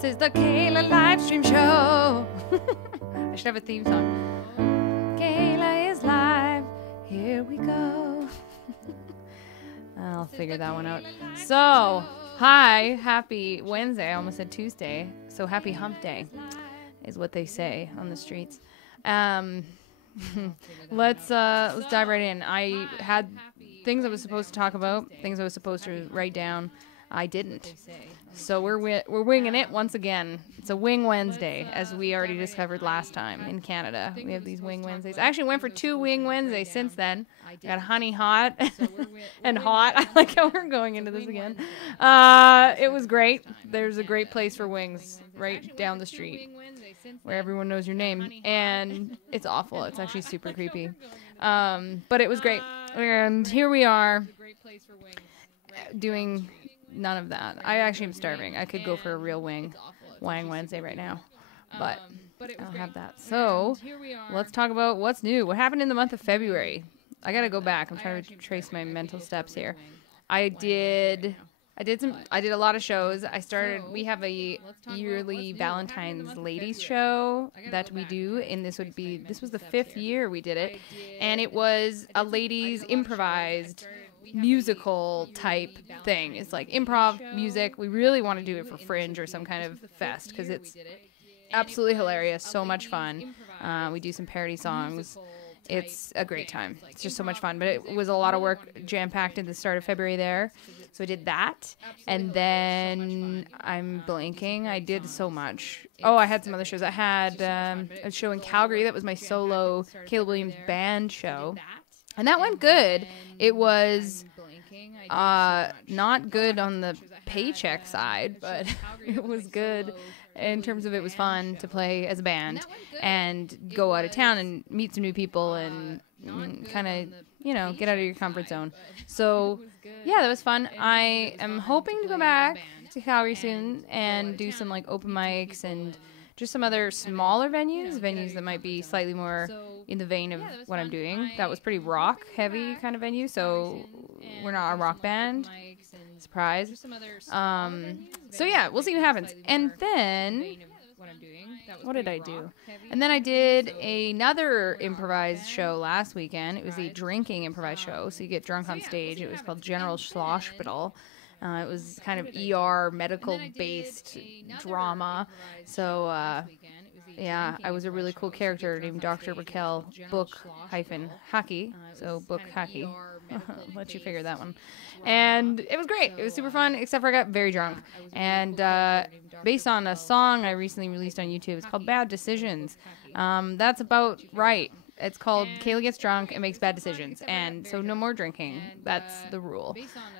This is the Kayla live stream show. I should have a theme song. Kayla is live. Here we go. I'll figure that one out. So, hi, happy Wednesday. I almost said Tuesday. So happy hump day is what they say on the streets. Let's dive right in. I had things I was supposed to talk about, things I was supposed to write down. I didn't. So we're winging it once again. It's a Wing Wednesday, as we already discovered last time in Canada. We have these Wing Wednesdays. I actually went for 2 Wing Wednesdays since then. I got honey hot and hot. I like how we're going into this again. It was great. There's a great place for wings right down the street where everyone knows your name. And it's awful. It's actually super creepy. But it was great. And here we are doing none of that. I actually am starving. I could go for a real Wang Wednesday right now, but I don't have that. So let's talk about what's new. What happened in the month of February? I gotta go back. I'm trying to trace my mental steps here. I did a lot of shows. We have a yearly Valentine's ladies show that we do, and this was the 5th year we did it, and it was a ladies improvised musical type thing. It's like improv music. We really want to do it for Fringe or some kind of fest because it's absolutely hilarious, so much fun. We do some parody songs. It's a great time. It's just so much fun, but it was a lot of work jam-packed in the start of February there. So I did that, and then I'm blanking. I did so much. Oh, I had some other shows. I had a show in Calgary that was my solo Caleb Williams band show. And that went good. It was not good on the paycheck side, but it was good in terms of it was fun to play as a band and go out of town and meet some new people and kind of, get out of your comfort zone. So, yeah, that was fun. I am hoping to go back to Calgary soon and do some open mics and just some other smaller venues that might be slightly more in the vein of what I'm doing. That was pretty rock heavy kind of venue, so we're not a rock band. Surprise. So yeah, we'll see what happens. And then, what did I do? And then I did another improvised show last weekend. It was a drinking improvised show, so you get drunk on stage. It was called General Schlossspital. It was kind of ER medical-based drama. So, yeah, I was a really cool character named Dr. Raquel Book-Hockey. So, Book-Hockey. Let you figure that one. And it was great. It was super fun, except for I got very drunk. And based on a song I recently released on YouTube, it's called Bad Decisions. That's about right. It's called Kayla Gets Drunk and Makes Bad Decisions. And so no more drinking. That's the rule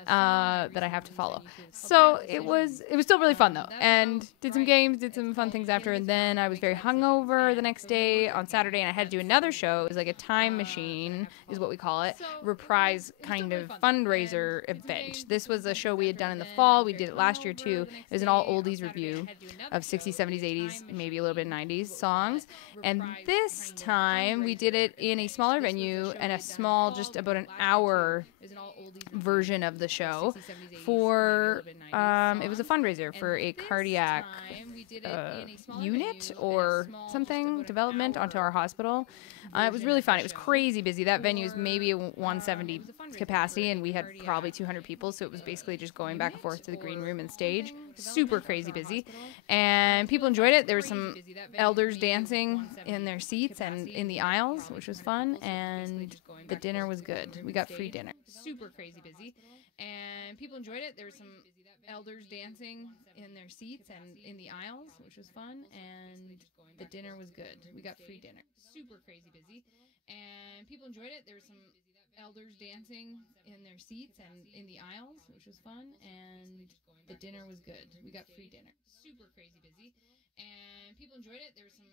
that I have to follow. So it was still really fun, though. And did some games, did some fun things after. And then I was very hungover the next day on Saturday. And I had to do another show. It was like a time machine is what we call it. Reprise kind of fundraiser event. This was a show we had done in the fall. We did it last year, too. It was an all oldies review of 60s, 70s, 80s, maybe a little bit 90s songs. And this time we did it in a smaller venue and a small, just about an hour version of the show for it was a fundraiser for a cardiac unit or something development onto our hospital. It was really fun. It was crazy busy. That venue is maybe a 170 capacity, and we had probably 200 people, so it was basically just going back and forth to the green room and stage. Super crazy busy, and people enjoyed it. There were some elders dancing in their seats and in the aisles, which was fun, and the dinner was good. We got free dinner. Super crazy busy, and people enjoyed it. There were some elders dancing in their seats and in the aisles, which was fun, and the dinner was good. We got free dinner. Super crazy busy, and people enjoyed it. There were some elders dancing in their seats and in the aisles, which was fun, and the dinner was good. We got free dinner. Super crazy busy, and people enjoyed it. There were some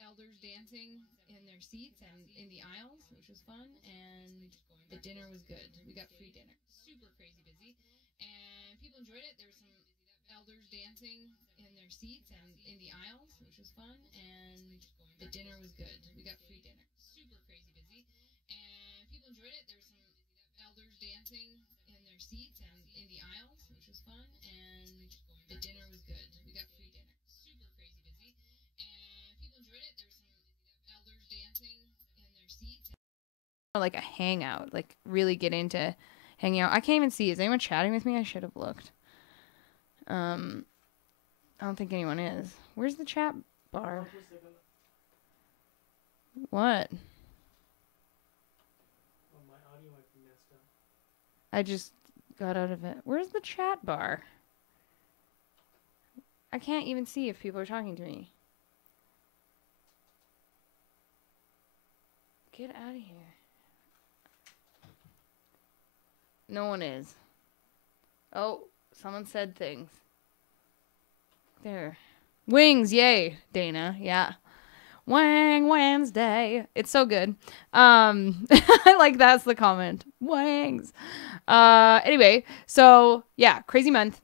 elders dancing in their seats and in the aisles, which was fun, and the dinner was good. We got free dinner. Super crazy busy, and people enjoyed it. There were some elders dancing in their seats and in the aisles, which was fun, and the dinner was good. We got free dinner. Super crazy busy, and people enjoyed it. There were some elders dancing in their seats and in the aisles, which was fun, and the dinner was good. We got free dinner. like a hangout, like really get into hanging out. I can't even see. Is anyone chatting with me? I should have looked. I don't think anyone is. Where's the chat bar? What? I just got out of it. Where's the chat bar? I can't even see if people are talking to me. Get out of here. No one is. Oh, someone said things. There. Wings, yay, Dana. Yeah. Wang Wednesday. It's so good. Like that's the comment. Wangs. Anyway, so yeah, crazy month.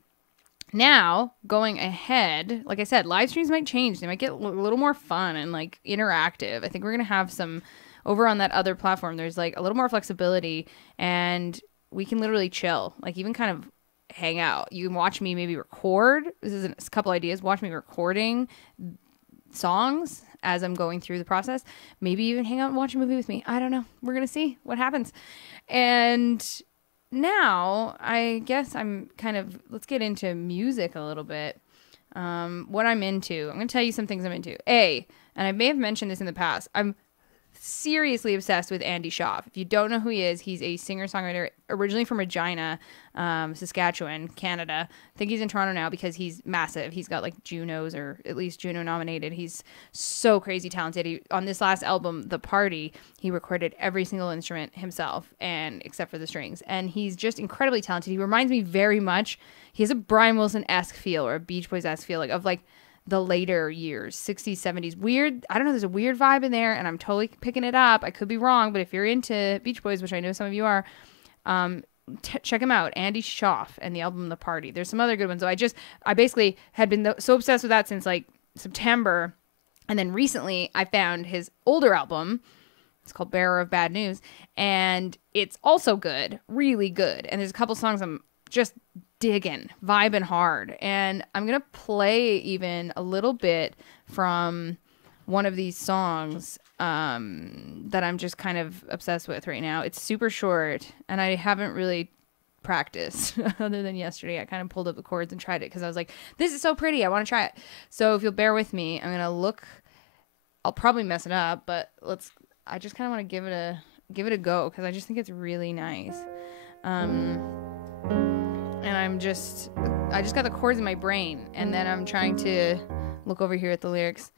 Now, going ahead, like I said, live streams might change. They might get a little more fun and like interactive. I think we're going to have some over on that other platform. There's like a little more flexibility and we can literally chill, like even kind of hang out. You can watch me maybe record. This is a couple ideas. Watch me recording songs as I'm going through the process. Maybe even hang out and watch a movie with me. I don't know. We're going to see what happens. And now I guess I'm kind of, let's get into music a little bit. What I'm into. I'm going to tell you some things I'm into. And I may have mentioned this in the past, I'm seriously obsessed with Andy Schaaf. If you don't know who he is, he's a singer-songwriter originally from Regina, Saskatchewan, Canada. I think he's in Toronto now because he's massive. He's got like Junos, or at least Juno nominated. He's so crazy talented. On this last album, The Party, he recorded every single instrument himself, and except for the strings. And he's just incredibly talented. He reminds me very much. He has a Brian Wilson-esque feel, or a Beach Boys-esque feel, like of like the later years, 60s, 70s. Weird. I don't know. There's a weird vibe in there, and I'm totally picking it up. I could be wrong, but if you're into Beach Boys, which I know some of you are, check him out. Andy Schaaf and the album The Party. There's some other good ones. So I basically had been so obsessed with that since like September. And then recently I found his older album. It's called Bearer of Bad News. And it's also good, really good. And there's a couple songs I'm just digging, vibing hard. And I'm going to play even a little bit from one of these songs that I'm just kind of obsessed with right now. It's super short, and I haven't really practiced other than yesterday. I kind of pulled up the chords and tried it because I was like, this is so pretty. I want to try it. So if you'll bear with me, I'm going to look. I'll probably mess it up, but I just kind of want to give it a go because I just think it's really nice. And I just got the chords in my brain, and then I'm trying to look over here at the lyrics.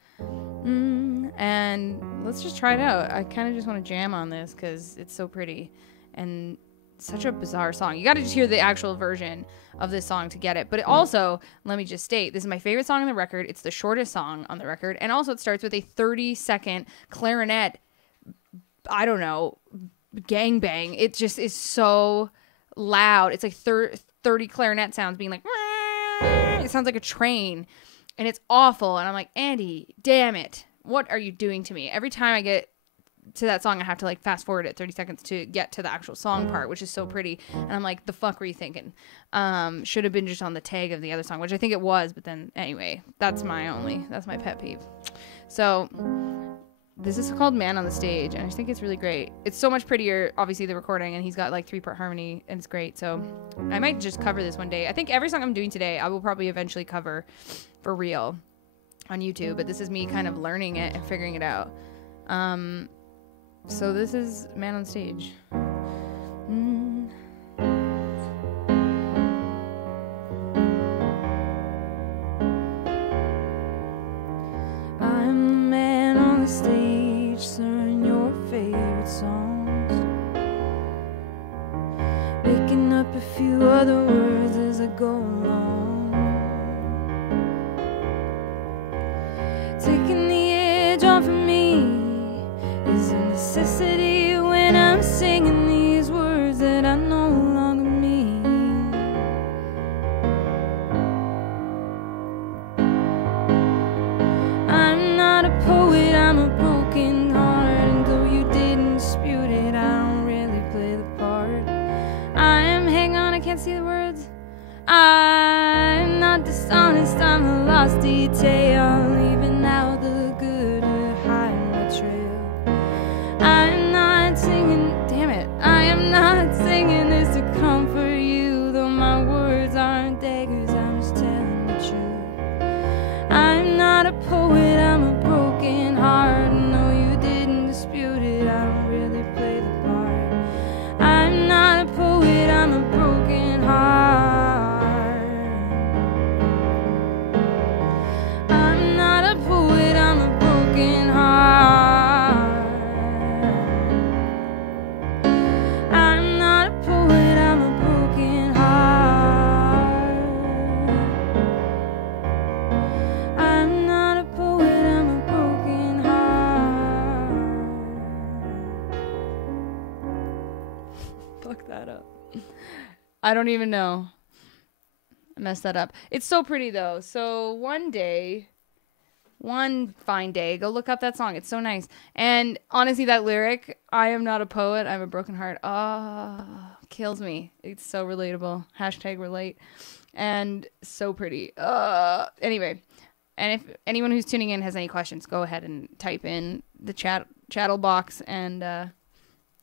And let's just try it out. I kind of just want to jam on this because it's so pretty and such a bizarre song. You got to just hear the actual version of this song to get it. But it also, let me just state, this is my favorite song on the record. It's the shortest song on the record. And also it starts with a 30-second clarinet, I don't know, gangbang. It just is so loud. It's like 30 clarinet sounds being like, it sounds like a train. And it's awful. And I'm like, Andy, damn it. What are you doing to me? Every time I get to that song, I have to like fast forward it 30 seconds to get to the actual song part, which is so pretty. And I'm like, the fuck were you thinking? Should have been just on the tag of the other song, which I think it was. But then anyway, that's my pet peeve. So this is called Man on the Stage. And I just think it's really great. It's so much prettier, obviously, the recording. And he's got like 3-part harmony. And it's great. So I might just cover this one day. I think every song I'm doing today, I will probably eventually cover for real on YouTube, but this is me kind of learning it and figuring it out. So this is Man on Stage. I'm the man on the stage, singing your favorite songs, picking up a few other words as I go along. Taking the edge off of me is a necessity when I'm singing these words that I no longer mean. I'm not a poet, I'm a broken heart, and though you didn't dispute it, I don't really play the part. Hang on, I can't see the words. I'm not dishonest, I'm a lost detail, leaving out the good to hide my trail. I'm not singing fuck that up. I don't even know. I messed that up. It's so pretty though. So one fine day, go look up that song. It's so nice. And honestly, that lyric, I am not a poet, I have a broken heart. Kills me. It's so relatable. Hashtag relate. And so pretty. Anyway. And if anyone who's tuning in has any questions, go ahead and type in the chattel box and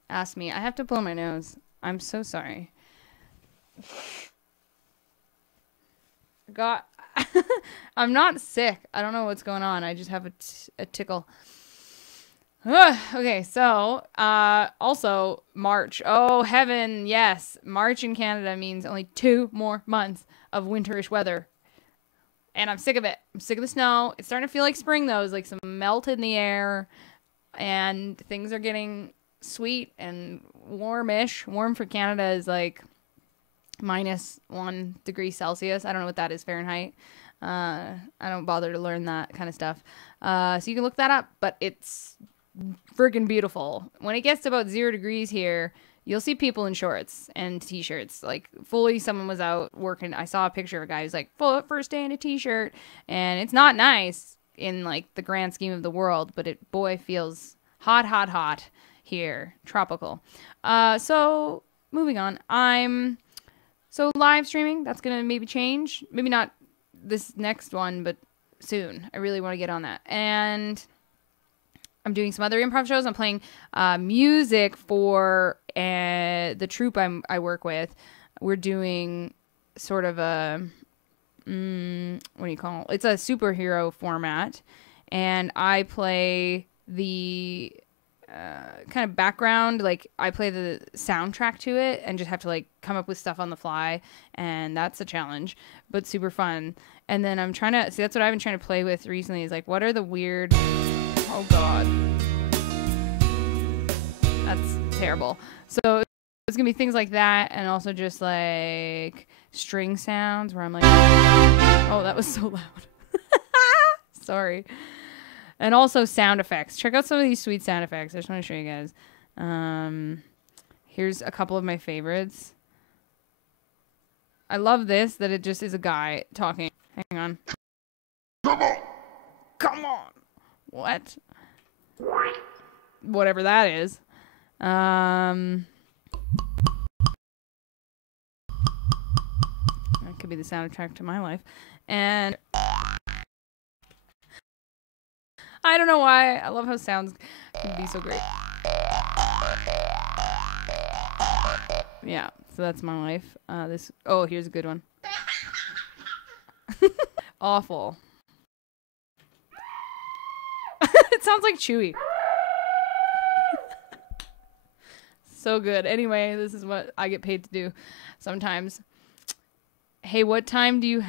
ask me. I have to blow my nose. I'm so sorry. I'm not sick. I don't know what's going on. I just have a tickle. Okay, so also March. Oh, heaven, yes. March in Canada means only 2 more months of winterish weather. And I'm sick of it. I'm sick of the snow. It's starting to feel like spring, though. It's like some melt in the air. And things are getting sweet and warmish. Warm for Canada is like -1 degree Celsius. I don't know what that is Fahrenheit. I don't bother to learn that kind of stuff. So you can look that up. But it's freaking beautiful. When it gets to about 0 degrees here, you'll see people in shorts and t-shirts. Like, fully someone was out working. I saw a picture of a guy who's like, first day in a t-shirt. And it's not nice in, like, the grand scheme of the world. But it, boy, feels hot, hot, hot here. Tropical. So, moving on. So, live streaming. That's going to maybe change. Maybe not this next one, but soon. I really want to get on that. And I'm doing some other improv shows. I'm playing music for the troupe I work with. We're doing sort of a, what do you call it? It's a superhero format. And I play the kind of background. Like, I play the soundtrack to it and just have to, like, come up with stuff on the fly. And that's a challenge, but super fun. And then I'm trying to, see, that's what I've been trying to play with recently is, like, what are the weird... Oh, God. That's terrible. So it's going to be things like that and also just, like, string sounds where I'm like, oh, that was so loud. Sorry. And also sound effects. Check out some of these sweet sound effects. I just want to show you guys. Here's a couple of my favorites. I love this, that it just is a guy talking. Hang on. Come on. Come on. What? Whatever that is. That could be the soundtrack to my life. And I don't know why. I love how sounds can be so great. Yeah, so that's my life. Here's a good one. Awful. It sounds like Chewy. So good. Anyway, this is what I get paid to do sometimes. Hey, what time do you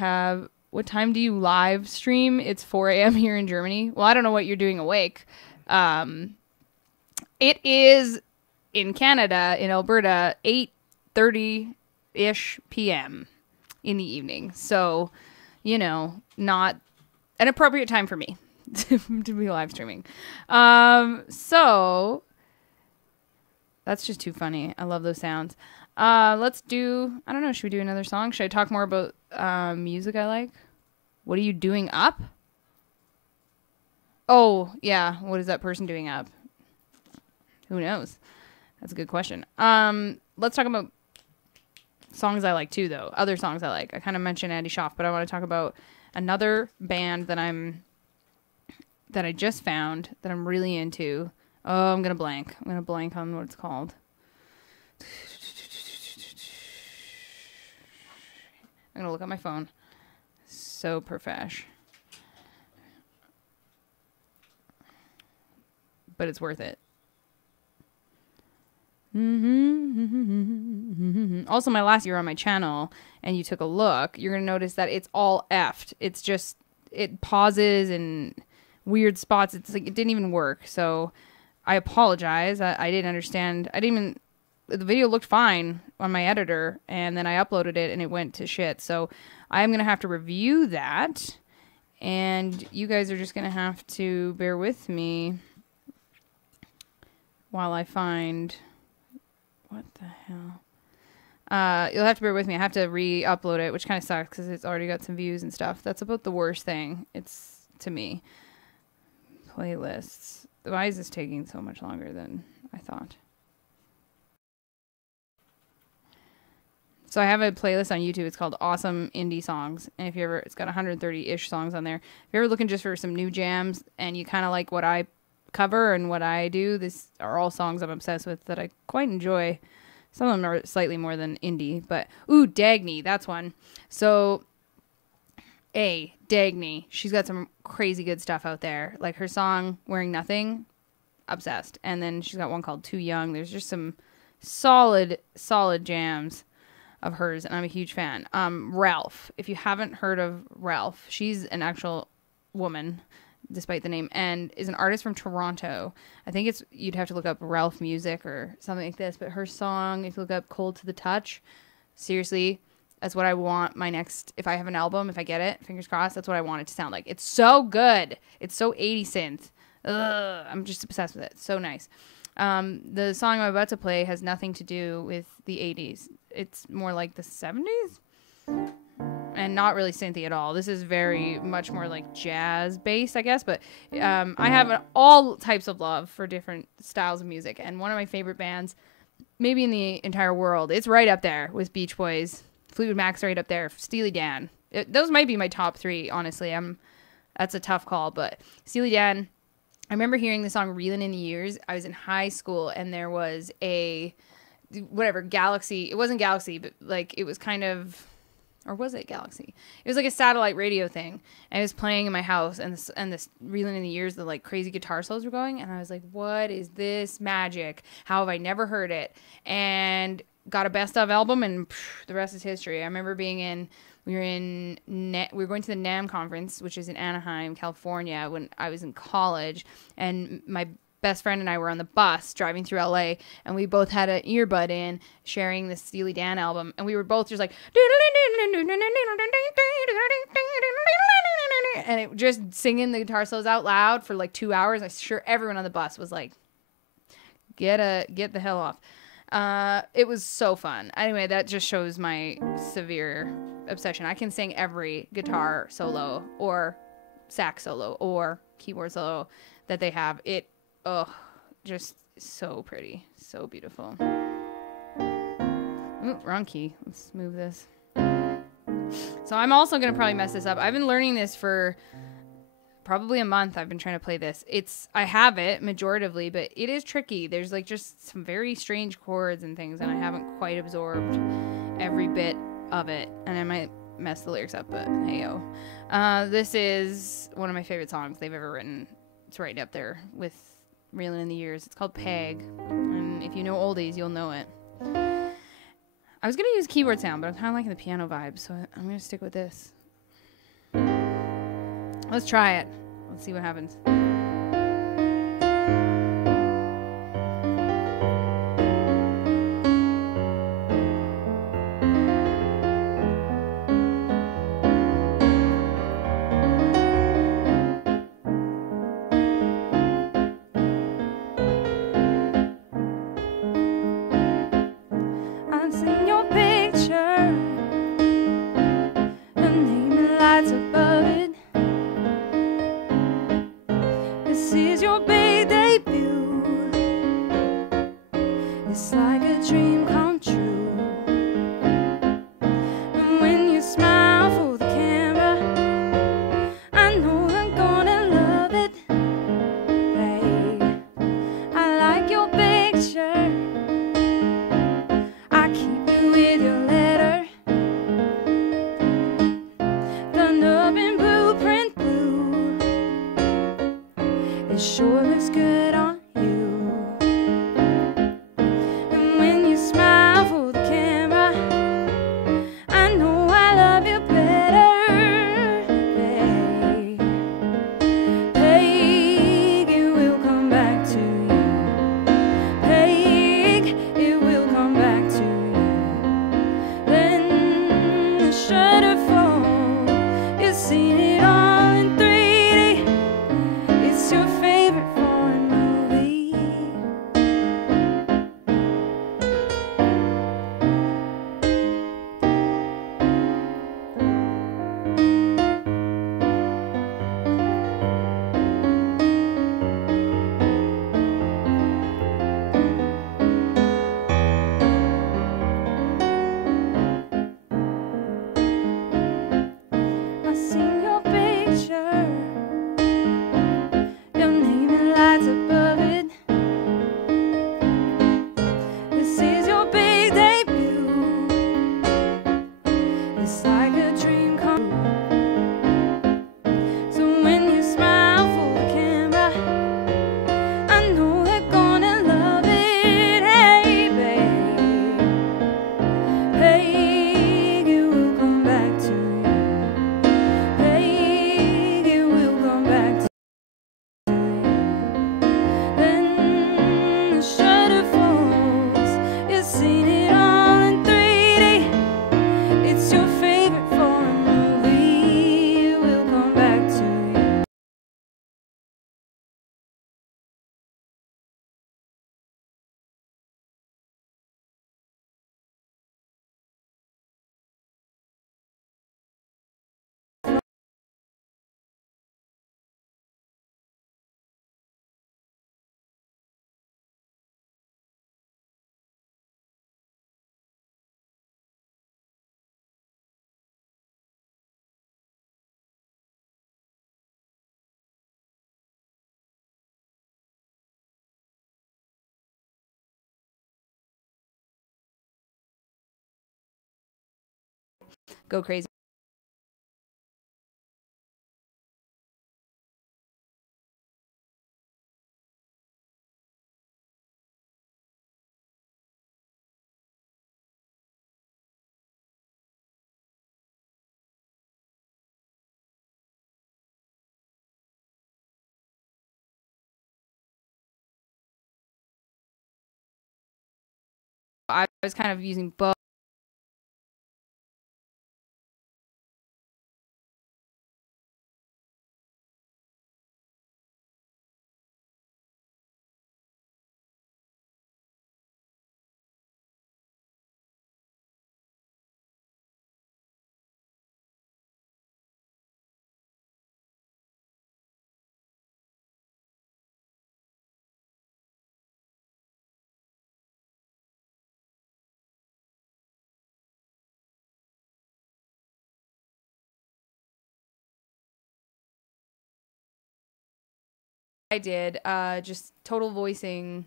live stream? It's 4 a.m. here in Germany. Well, I don't know what you're doing awake. It is in Canada, in Alberta, 8:30-ish p.m. in the evening. So, not an appropriate time for me to be live streaming. So that's just too funny. I love those sounds. Let's do, I don't know, should we do another song? Should I talk more about music I like? What are you doing up? Oh, yeah. What is that person doing up? Who knows? That's a good question. Let's talk about songs I like too, though. Other songs I like. I kind of mentioned Andy Schaaf, but I want to talk about another band that I just found that I'm really into. Oh, I'm going to blank. I'm going to blank on what it's called. I'm going to look at my phone. So profesh. But it's worth it. Also, my last year on my channel, and you took a look, you're going to notice that it's all effed. It's just, it pauses in weird spots. It's like, it didn't even work. So I apologize. I didn't understand. The video looked fine on my editor, and then I uploaded it and it went to shit. So I'm going to have to review that, and you guys are just going to have to bear with me while I find, what the hell? You'll have to bear with me. I have to re-upload it, which kind of sucks because it's already got some views and stuff. That's about the worst thing. It's, to me. Playlists. Why is this taking so much longer than I thought? So I have a playlist on YouTube. It's called Awesome Indie Songs. And if you ever, it's got 130-ish songs on there. If you're ever looking just for some new jams and you kind of like what I cover and what I do, these are all songs I'm obsessed with that I quite enjoy. Some of them are slightly more than indie, but ooh, Dagny, that's one. So Dagny, she's got some crazy good stuff out there. Like her song Wearing Nothing, obsessed. And then she's got one called Too Young. There's just some solid jams of hers, and I'm a huge fan. Ralph, if you haven't heard of Ralph, she's an actual woman, despite the name, and is an artist from Toronto. I think it's, you'd have to look up Ralph Music or something like this, but her song, if you look up Cold to the Touch, seriously, that's what I want my next, if I have an album, if I get it, fingers crossed, that's what I want it to sound like. It's so good. It's so 80 synth. Ugh, I'm just obsessed with it. So nice. The song I'm about to play has nothing to do with the 80s. It's more like the 70s and not really synthy at all. This is very much more like jazz based, I guess, but I have all types of love for different styles of music, and one of my favorite bands maybe in the entire world, it's right up there with Beach Boys, Fleetwood Mac's right up there, Steely Dan. Those might be my top three, honestly. That's a tough call, but Steely Dan, I remember hearing the song Reelin' in the Years. I was in high school, and there was a, Galaxy. It wasn't Galaxy, but like it was kind of, or was it Galaxy? It was like a satellite radio thing, and it was playing in my house, and this Reelin' in the Years, the like crazy guitar solos were going, and I was like, what is this magic? How have I never heard it? And got a best of album, and the rest is history. I remember being in, we were going to the NAMM conference, which is in Anaheim, California, when I was in college, and my best friend and I were on the bus driving through LA, and we both had an earbud in, sharing the Steely Dan album, and we were both just like, and it just singing the guitar solos out loud for like 2 hours. I'm sure everyone on the bus was like, get the hell off. It was so fun. Anyway, that just shows my severe obsession. I can sing every guitar solo or sax solo or keyboard solo that they have. Just so pretty, so beautiful. Ooh, wrong key. Let's move this. So I'm also gonna probably mess this up. I've been learning this for probably a month. I've been trying to play this. I have it majoritively, but it is tricky. There's like just some very strange chords and things, and I haven't quite absorbed every bit of it, and I might mess the lyrics up, but hey yo. This is one of my favorite songs they've ever written. It's right up there with Reelin' in the Years. It's called Peg, and if you know oldies, you'll know it. I was gonna use keyboard sound, but I'm kind of liking the piano vibe, so I'm gonna stick with this. Let's try it. Let's see what happens. It sure looks good on you. And when you smile go crazy. I was kind of using both. I did just total voicing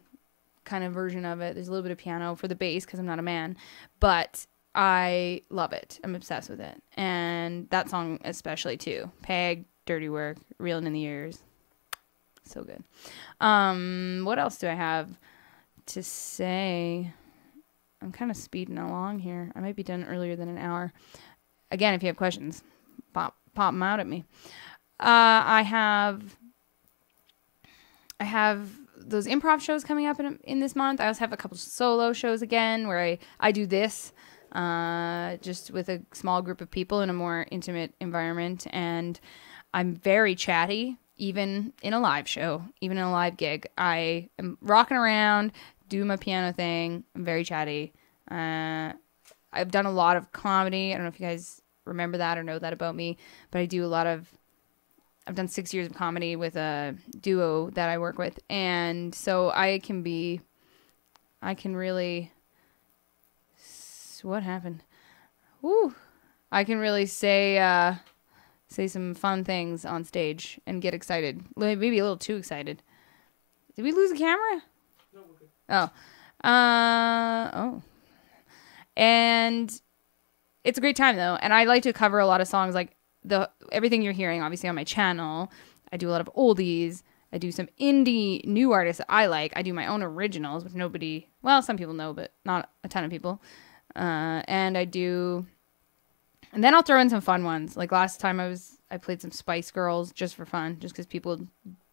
kind of version of it. There's a little bit of piano for the bass because I'm not a man, but I love it. I'm obsessed with it. And that song especially too. Peg, Dirty Work, Reeling in the Years. So good. What else do I have to say? I'm kind of speeding along here. I might be done earlier than an hour. Again, if you have questions, pop them out at me. I have those improv shows coming up in this month. I also have a couple solo shows again where I do this just with a small group of people in a more intimate environment. And I'm very chatty, even in a live show, even in a live gig. I am rocking around, do my piano thing. I'm very chatty. I've done a lot of comedy. I don't know if you guys remember that or know that about me, but I've done 6 years of comedy with a duo that I work with. And so I can really, what happened? Woo. I can really say some fun things on stage and get excited. Maybe a little too excited. Did we lose the camera? No, we're good. Oh. And it's a great time though. And I like to cover a lot of songs like everything you're hearing obviously on my channel. I do a lot of oldies. I do some indie new artists that I like. I do my own originals, which some people know, but not a ton of people. And then I'll throw in some fun ones. Like last time I played some Spice Girls just for fun, just because people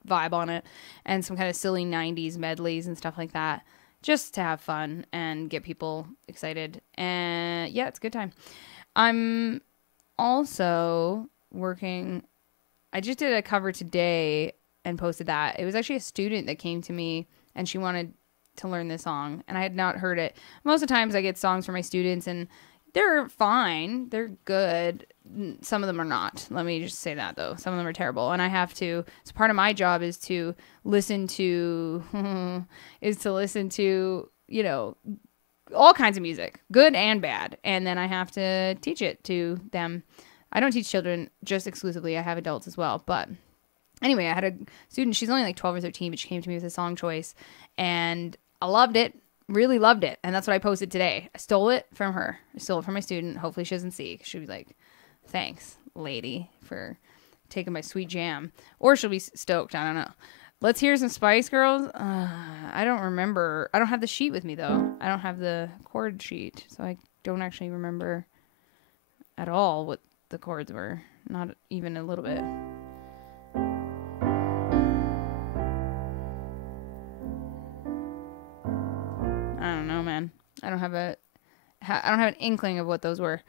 vibe on it, and some kind of silly 90s medleys and stuff like that, just to have fun and get people excited. And yeah, it's a good time. I'm also working. I just did a cover today and posted that. It was actually a student that came to me and she wanted to learn this song and I had not heard it. Most of the times I get songs from my students and they're fine. They're good. Some of them are not. Let me just say that though. Some of them are terrible. And I have to, so part of my job is to listen to, all kinds of music, good and bad. And then I have to teach it to them. I don't teach children just exclusively. I have adults as well. But anyway, I had a student. She's only like 12 or 13, but she came to me with a song choice. And I loved it. Really loved it. And that's what I posted today. I stole it from her. I stole it from my student. Hopefully she doesn't see. She'll be like, thanks, lady, for taking my sweet jam. Or she'll be stoked. I don't know. Let's hear some Spice Girls. I don't remember. I don't have the sheet with me, though. I don't have the chord sheet. So I don't actually remember at all what the chords were. Not even a little bit. I don't know, man. I don't have an inkling of what those were.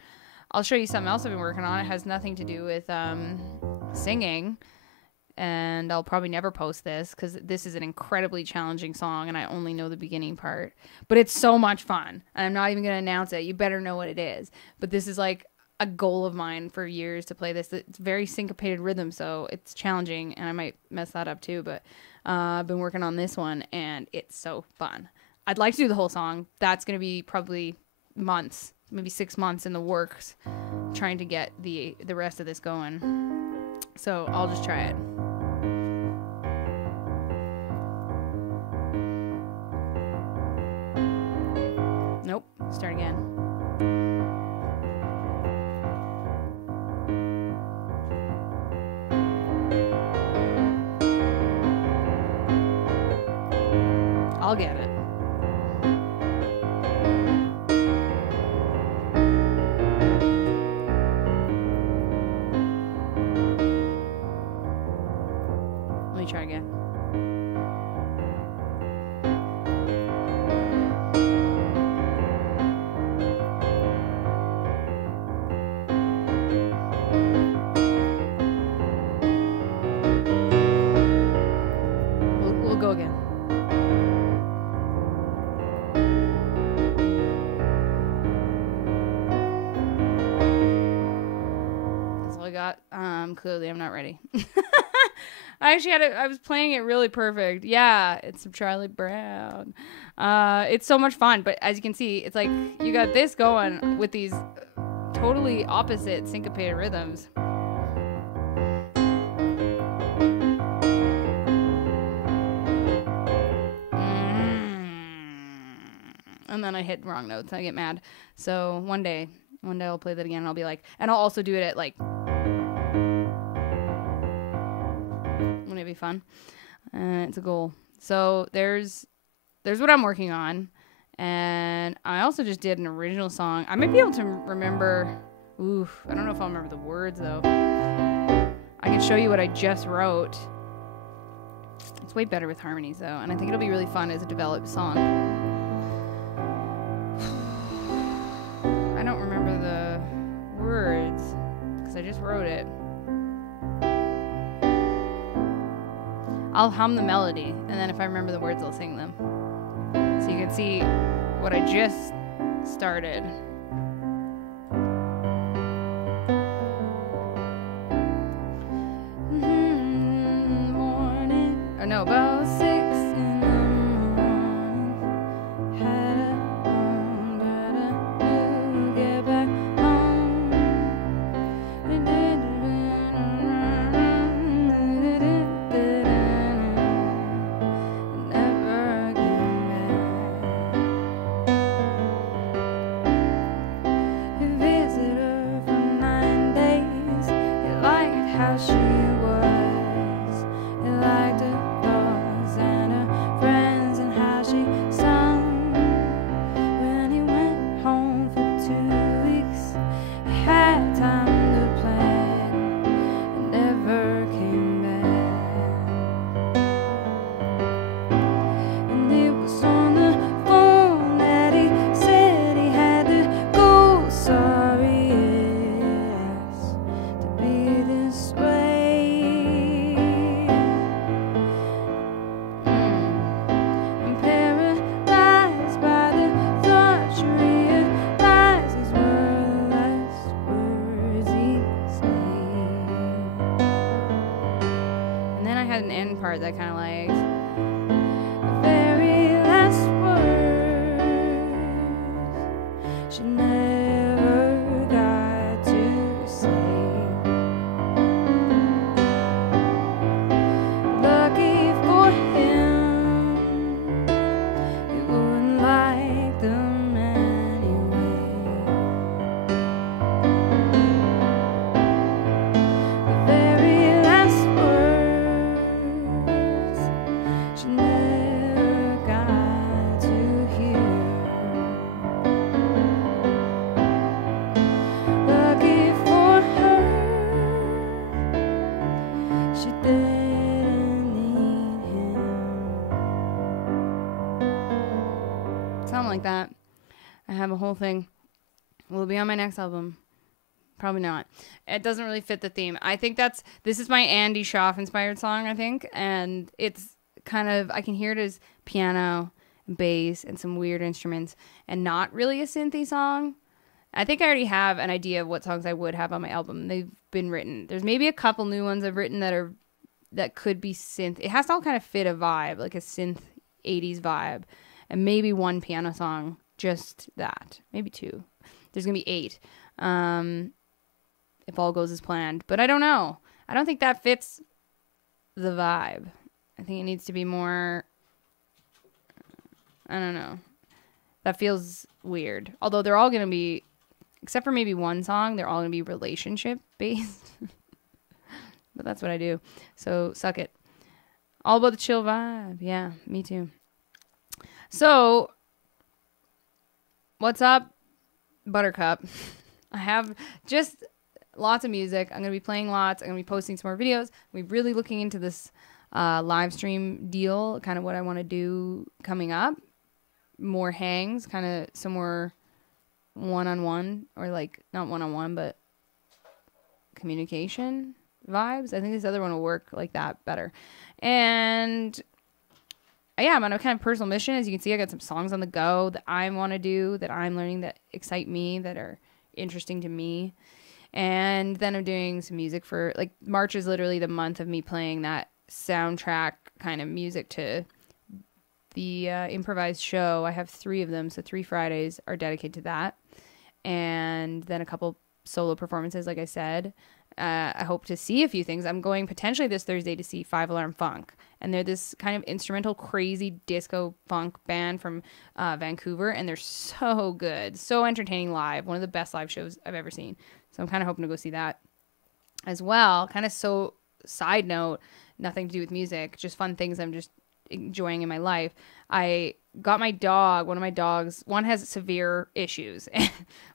I'll show you something else I've been working on. It has nothing to do with singing. And I'll probably never post this because this is an incredibly challenging song and I only know the beginning part. But it's so much fun. And I'm not even going to announce it. You better know what it is. But this is like a goal of mine for years to play this. It's very syncopated rhythm, so it's challenging. And I might mess that up too. But I've been working on this one and it's so fun. I'd like to do the whole song. That's going to be probably months, maybe 6 months in the works, trying to get the rest of this going. So I'll just try it. Nope. Start again. I'll get it. Let me try again. We'll go again. That's all I got. Clearly I'm not ready. I was playing it really perfect. Yeah, it's some Charlie Brown. It's so much fun, but as you can see, it's like you got this going with these totally opposite syncopated rhythms. And then I hit wrong notes. I get mad. So one day I'll play that again and I'll be like, and I'll also do it at like, wouldn't it be fun? It's a goal. So there's what I'm working on. And I also just did an original song. I might be able to remember. Oof, I don't know if I'll remember the words though. I can show you what I just wrote. It's way better with harmonies though. And I think it'll be really fun as a developed song. I don't remember the words because I just wrote it. I'll hum the melody, and then if I remember the words, I'll sing them. So you can see what I just started. Morning. Or no, about 6 in the morning. Had a home, but I knew get back home. Never came back. A visitor for 9 days. He liked how she was. He liked her thoughts and her friends and how she sung. When he went home for 2 weeks, he had time to plan and never came back. And it was on the phone that he said he had to go. Sorry, yes, to be this way. I'm paralyzed by the thought you realize these were the last words he'd say. And then I had an end part that kind of liked. The very last words she never got to say. Lucky for him, he wouldn't like them anyway. The very last words she never got to hear. Lucky for her, she didn't need him. Something like that. I have a whole thing. Will it be on my next album? Probably not. It doesn't really fit the theme. I think this is my Andy Schaaf inspired song, I think. And it's kind of, I can hear it as piano, bass, and some weird instruments, and not really a synthy song. I think I already have an idea of what songs I would have on my album. They've been written. There's maybe a couple new ones I've written that could be synth. It has to all kind of fit a vibe, like a synth 80s vibe. And maybe one piano song, just that. Maybe 2. There's going to be 8. If all goes as planned. But I don't know. I don't think that fits the vibe. I think it needs to be more, I don't know. That feels weird. Although they're all going to be, except for maybe one song, they're all going to be relationship based. But that's what I do. So suck it. All about the chill vibe. Yeah, me too. So, what's up, Buttercup? I have just lots of music. I'm going to be playing lots. I'm going to be posting some more videos. We're really looking into this live stream deal, kind of what I want to do coming up. More hangs, kind of some more one-on-one, or like not one-on-one, but communication vibes. I think this other one will work like that better. And yeah, I'm on a kind of personal mission. As you can see, I got some songs on the go that I want to do, that I'm learning, that excite me, that are interesting to me. And then I'm doing some music for, like, March is literally the month of me playing that soundtrack kind of music to the improvised show. I have 3 of them, so 3 Fridays are dedicated to that. And then a couple solo performances, like I said. I hope to see a few things. I'm going potentially this Thursday to see 5 Alarm Funk. And they're this kind of instrumental, crazy disco funk band from Vancouver. And they're so good. So entertaining live. One of the best live shows I've ever seen. So I'm kind of hoping to go see that as well. Kind of so side note, nothing to do with music. Just fun things I'm just enjoying in my life. I got my dog, one of my dogs, one has severe issues.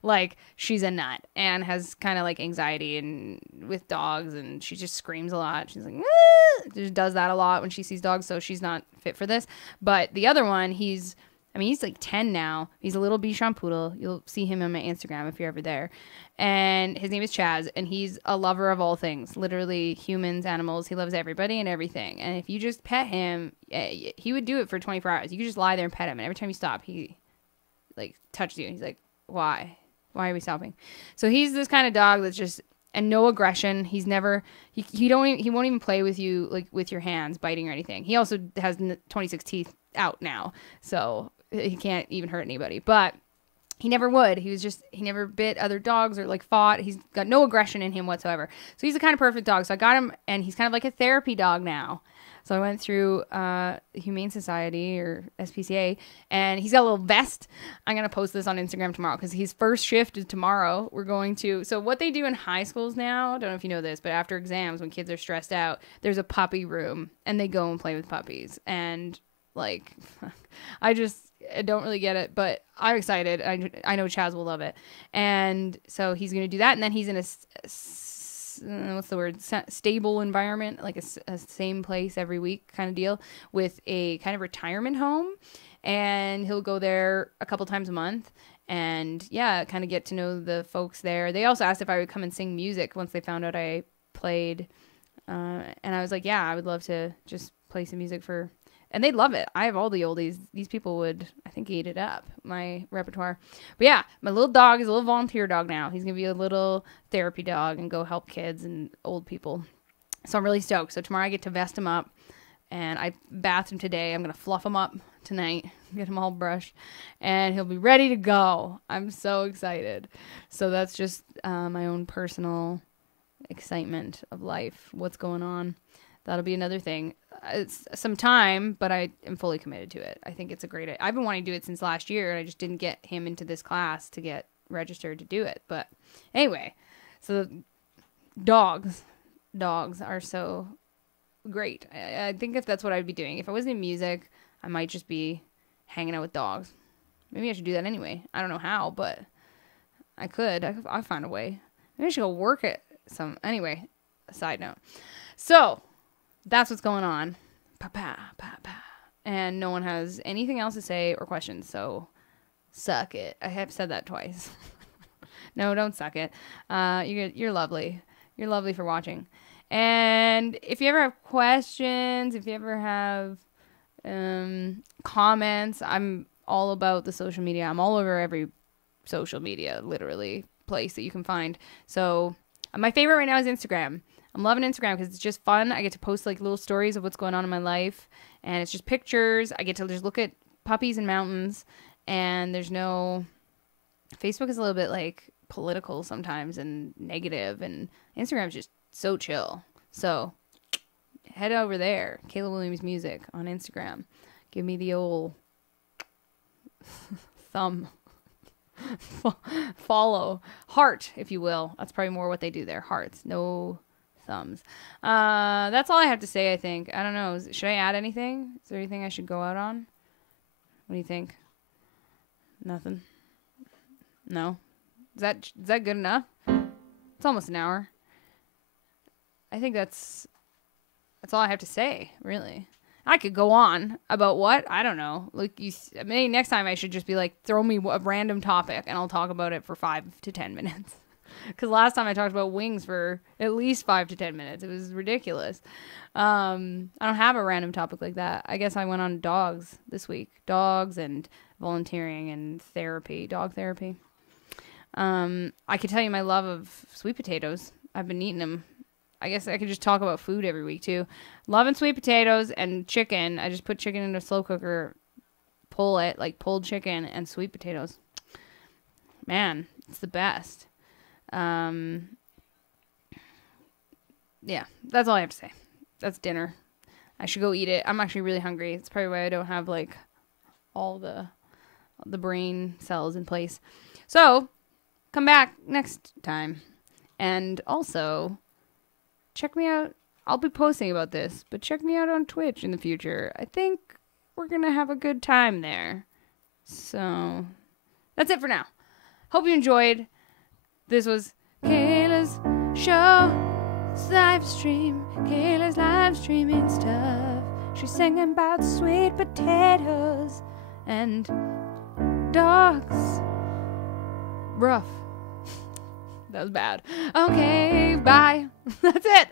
Like, she's a nut and has kind of like anxiety and with dogs, and she just screams a lot. She's like, ah! Just does that a lot when she sees dogs, so she's not fit for this. But the other one, he's like 10 now. He's a little Bichon Poodle. You'll see him on my Instagram if you're ever there. And his name is Chaz, and he's a lover of all things, literally humans, animals. He loves everybody and everything. And if you just pet him, he would do it for 24 hours. You could just lie there and pet him, and every time you stop, he like touches you. And he's like, why? Why are we stopping? So he's this kind of dog that's just, and no aggression. He's never, he won't even play with you, like with your hands, biting or anything. He also has 26 teeth out now, so he can't even hurt anybody. But he never would. He never bit other dogs or like fought. He's got no aggression in him whatsoever. So he's the kind of perfect dog. So I got him, and he's kind of like a therapy dog now. So I went through Humane Society, or SPCA, and he's got a little vest. I'm going to post this on Instagram tomorrow because his first shift is tomorrow. We're going to, so what they do in high schools now, I don't know if you know this, but after exams, when kids are stressed out, there's a puppy room, and they go and play with puppies. And like, I don't really get it, but I'm excited. I know Chaz will love it. And so he's going to do that. And then he's in a stable environment, like a same place every week kind of deal, with a kind of retirement home. And he'll go there a couple times a month. And yeah, kind of get to know the folks there. They also asked if I would come and sing music once they found out I played. And I was like, yeah, I would love to just play some music for... And they'd love it. I have all the oldies. These people would, I think, eat it up, my repertoire. But yeah, my little dog is a little volunteer dog now. He's going to be a little therapy dog and go help kids and old people. So I'm really stoked. So tomorrow I get to vest him up. And I bathed him today. I'm going to fluff him up tonight, get him all brushed. And he'll be ready to go. I'm so excited. So that's just my own personal excitement of life. What's going on. That'll be another thing. It's some time, but I am fully committed to it. I think it's a great... I've been wanting to do it since last year, and I just didn't get him into this class to get registered to do it. But anyway, so dogs are so great. I think if that's what I'd be doing. If I wasn't in music, I might just be hanging out with dogs. Maybe I should do that anyway. I don't know how, but I could. I'll find a way. Maybe I should go work at some... Anyway, a side note. So... that's what's going on. And no one has anything else to say or questions, so suck it. I have said that twice. No, don't suck it. You're lovely. You're lovely for watching. And if you ever have questions, if you ever have comments, I'm all about the social media. I'm all over every social media, literally, place that you can find. So my favorite right now is Instagram. I'm loving Instagram because it's just fun. I get to post like little stories of what's going on in my life, and it's just pictures. I get to just look at puppies and mountains, and there's no... Facebook is a little bit like political sometimes and negative, and Instagram's just so chill. So head over there, kaylawilliamsmusic on Instagram. Give me the old thumb. Follow. Heart, if you will. That's probably more what they do there. Hearts. No thumbs. That's all I have to say, I think. I don't know. Should I add anything? Is there anything I should go out on? What do you think? Nothing? No? Is that good enough? It's almost an hour. I think that's all I have to say, really. I could go on about what? I don't know. Like maybe next time I should just be like, throw me a random topic and I'll talk about it for 5 to 10 minutes. Because last time I talked about wings for at least 5 to 10 minutes. It was ridiculous. I don't have a random topic like that. I guess I went on dogs this week. Dogs and volunteering and therapy. Dog therapy. I could tell you my love of sweet potatoes. I've been eating them. I guess I could just talk about food every week too. Loving sweet potatoes and chicken. I just put chicken in a slow cooker, pull it, like pulled chicken and sweet potatoes. Man, it's the best. Yeah, that's all I have to say. That's dinner. I should go eat it. I'm actually really hungry. It's probably why I don't have like all the brain cells in place. So, come back next time. And also, check me out. I'll be posting about this, but check me out on Twitch in the future. I think we're going to have a good time there. So, that's it for now. Hope you enjoyed. This was Kayla's show. Live stream. Kayla's live streaming stuff. She's singing about sweet potatoes and dogs. Rough. That was bad. Okay, bye. That's it.